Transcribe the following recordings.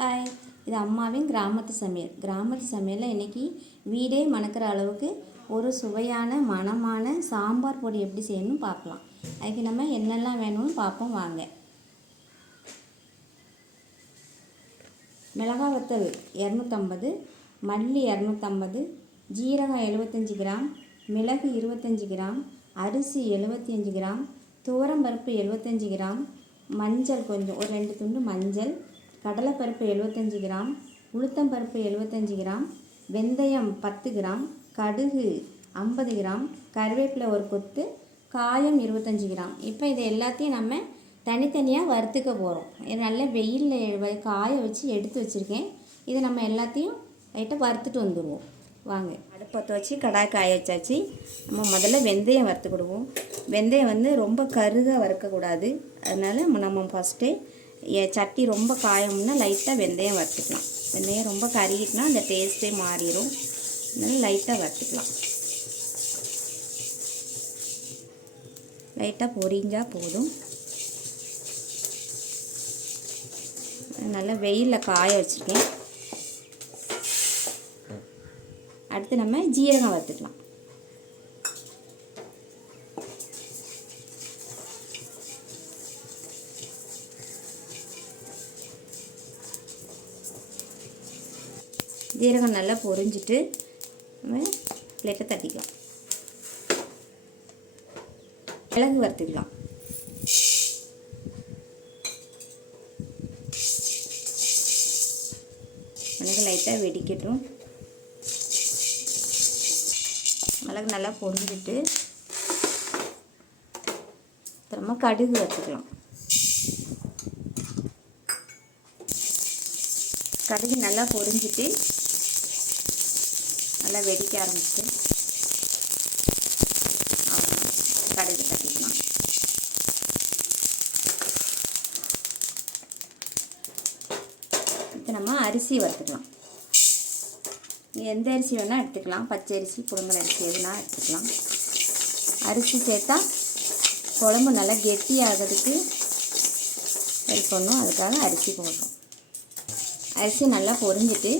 Hi, இது அம்மாவின் கிராமத்து சமையல். கிராமத்து சமையலில் இன்றைக்கி வீடே மணக்கிற அளவுக்கு ஒரு சுவையான மணமான சாம்பார் பொடி எப்படி செய்யணும்னு பார்க்கலாம். அதுக்கு நம்ம என்னெல்லாம் வேணும்னு பார்ப்போம் வாங்க. மிளகாய் வத்தல் 250, மல்லி 250, ஜீரகம் 75 கிராம், மிளகு 25 கிராம், அரிசி 75 கிராம், துவரம்பருப்பு 75 கிராம், மஞ்சள் கொஞ்சம் ஒரு 2 துண்டு மஞ்சள், கடலைப்பருப்பு 75 கிராம், உளுத்தம்பருப்பு 75 கிராம், வெந்தயம் 10 கிராம், கடுகு 50 கிராம், கருவேப்பிலை ஒரு கொத்து, காயம் 25 கிராம். இப்போ இதை எல்லாத்தையும் நம்ம தனித்தனியாக வறுத்துக்க போகிறோம். இது நல்ல வெயிலில் காய வச்சு எடுத்து வச்சுருக்கேன். இதை நம்ம எல்லாத்தையும் லைட்டாக வறுத்துட்டு வந்துடுவோம் வாங்க. அடுப்பத்தை வச்சு கடாய் காய வச்சாச்சு. நம்ம முதல்ல வெந்தயம் வறுத்துக்கிடுவோம். வெந்தயம் ரொம்ப கருக வறுக்கக்கூடாது. அதனால் நம்ம ஃபஸ்ட்டு சட்டி ரொம்ப காயம்னா லைட்டாக வெந்தயம் வறுத்துக்கலாம். வெந்தயம் ரொம்ப கருகிட்டுனா அந்த டேஸ்ட்டே மாறிடும். அதனால் லைட்டாக வறுத்துக்கலாம். லைட்டாக பொரிஞ்சால் போதும். நல்லா வெயிலில் காய வச்சுருக்கேன். அடுத்து நம்ம ஜீரகம் வறுத்துக்கலாம். ஜீரகம் நல்லா பொரிஞ்சிட்டு நம்ம பிளேட்டை தட்டிக்கலாம். மிளகு வறுத்துக்கலாம். மிளகு லைட்டாக வெடிக்கட்டும். மிளகு நல்லா பொரிஞ்சிட்டு நம்ம கடுகு வறுத்துக்கலாம். கடுகு நல்லா பொரிஞ்சிட்டு நல்லா வெடிக்க ஆரம்பிச்சு கடுகு தட்டிக்கலாம். இப்போ நம்ம அரிசி வறுத்துக்கலாம். எந்த அரிசி வேணால் எடுத்துக்கலாம். பச்சை அரிசி, புழுங்கல் அரிசி எதுனா எடுத்துக்கலாம். அரிசி சேர்த்தா குழம்பு நல்லா கெட்டி ஆகிறதுக்கு ஹெல்ப் பண்ணும். அதுக்காக அரிசி போடுறோம். அரிசி நல்லா பொரிஞ்சிட்டு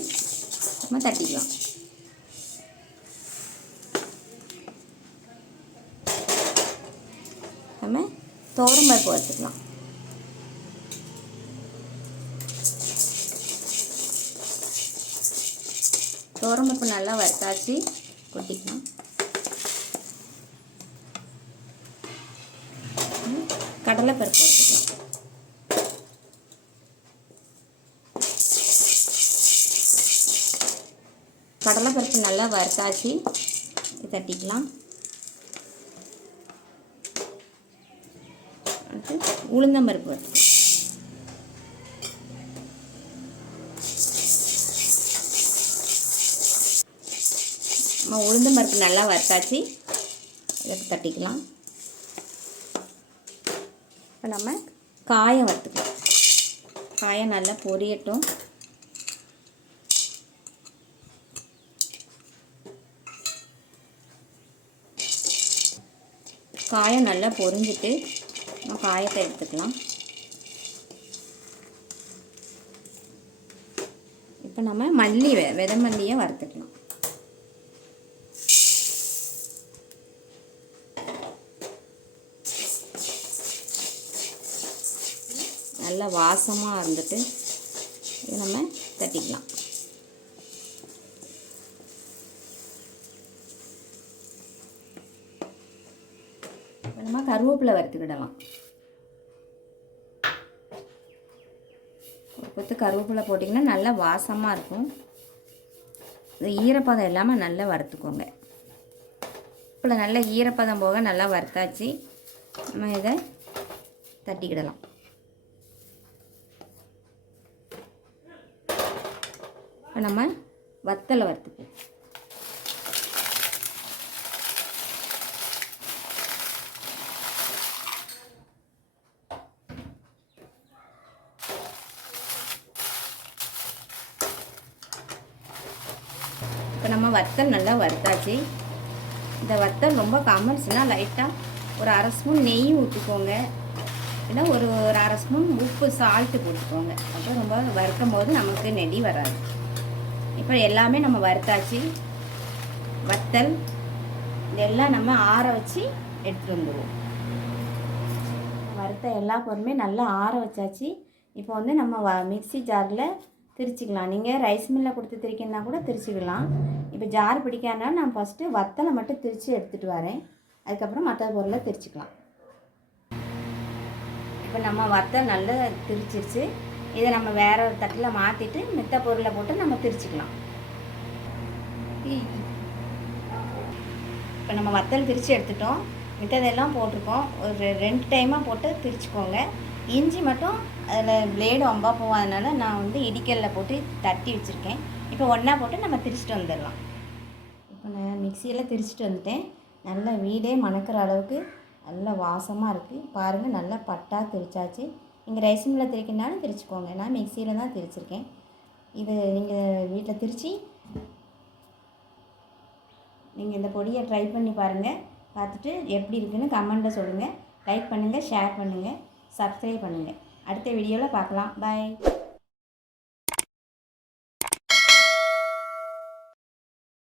நம்ம தட்டிக்கலாம். நம்ம துவரம்பருப்பு வறுத்துக்கலாம். துவரம்பருப்பு நல்லா வறுத்தாச்சு கொட்டிக்கலாம். கடலைப்பருப்பு வறுத்துக்கலாம். கடலைப்பருப்பு நல்லா வறுத்தாச்சு தட்டிக்கலாம். உளுந்தம்பருப்பு வறுத்துக்கலாம். நம்ம உளுந்தம்பருப்பு நல்லா வறுத்தாச்சு இதை தட்டிக்கலாம். இப்போ நம்ம காயம் வறுத்துக்கலாம். காயம் நல்லா பொரியட்டும். காயம் நல்லா பொரிஞ்சிட்டு நம்ம காயத்தை எடுத்துக்கலாம். இப்போ நம்ம மல்லி விதை மல்லியை வறுத்துக்கலாம். நல்லா வாசமாக இருந்துட்டு இதை நம்ம தட்டிக்கலாம். நம்ம கருவேப்பிலை வறுத்துக்கிடலாம். ஒரு கொத்து கருவேப்பிலை போட்டிங்கன்னா நல்லா வாசமாக இருக்கும். இது ஈரப்பதம் இல்லாமல் நல்லா வறுத்துக்கோங்க. இப்போ நல்லா ஈரப்பதம் போக நல்லா வறுத்தாச்சு. நம்ம இதை தட்டிக்கிடலாம். இப்போ நம்ம வத்தலை வறுத்துக்குவோம். இப்போ நம்ம வத்தல் நல்லா வறுத்தாச்சு. இந்த வத்தல் ரொம்ப கமர்ஸ்னா லைட்டாக ஒரு அரை ஸ்பூன் நெய் ஊற்றிக்கோங்க. இல்லை ஒரு 1/2 ஸ்பூன் உப்பு சால்ட்டு போட்டுக்கோங்க. அப்போ ரொம்ப வறுக்கும் போது நமக்கு நெடி வராது. இப்போ எல்லாமே நம்ம வறுத்தாச்சு. வத்தல் இதெல்லாம் நம்ம ஆற வச்சு எடுத்துகிட்டு வந்துடுவோம். வறுத்த எல்லா பொருளுமே நல்லா ஆற வச்சாச்சு. இப்போ வந்து நம்ம மிக்ஸி ஜாரில் திரிச்சிக்கலாம். நீங்கள் ரைஸ் மில்லில் கொடுத்து திரிக்கணுன்னா கூட திரிச்சிக்கலாம். இப்போ ஜார் பிடிக்காதனால நான் ஃபஸ்ட்டு வத்தலை மட்டும் திரித்து எடுத்துகிட்டு வரேன். அதுக்கப்புறம் மற்ற பொருளை திரிச்சிக்கலாம். இப்போ நம்ம வத்தல் நல்லா திரிச்சிருச்சு. இதை நம்ம வேறு ஒரு தட்டில் மாற்றிட்டு மித்த பொருளை போட்டு நம்ம திரிச்சிக்கலாம். இப்போ நம்ம வத்தல் திரித்து எடுத்துட்டோம். மித்ததெல்லாம் போட்டிருக்கோம். ஒரு 2 டைமாக போட்டு திரிச்சிக்கோங்க. இஞ்சி மட்டும் அதில் பிளேடு ரொம்ப போகாதனால நான் வந்து இடிக்கல்ல போட்டு தட்டி வச்சுருக்கேன். இப்போ ஒன்றா போட்டு நம்ம திரிச்சிட்டு வந்துடலாம். இப்போ நான் மிக்சியில் திரிச்சிட்டு வந்துட்டேன். நல்லா வீடே மணக்கிற அளவுக்கு நல்ல வாசமாக இருக்குது. பாருங்கள், நல்லா பட்டா திரிச்சாச்சு. நீங்கள் ரைஸ் மில்லில் திரிக்கணுனாலும் திரிச்சிக்கோங்க. நான் மிக்சியில் தான் திரிச்சிருக்கேன். இது நீங்கள் வீட்டில் திரித்து நீங்கள் இந்த பொடியை ட்ரை பண்ணி பாருங்கள். பார்த்துட்டு எப்படி இருக்குன்னு கமெண்ட்டில் சொல்லுங்கள். லைக் பண்ணுங்கள், ஷேர் பண்ணுங்கள், சப்ஸ்கிரைப் பண்ணுங்கள். அடுத்த வீடியோவில் பார்க்கலாம். பாய்.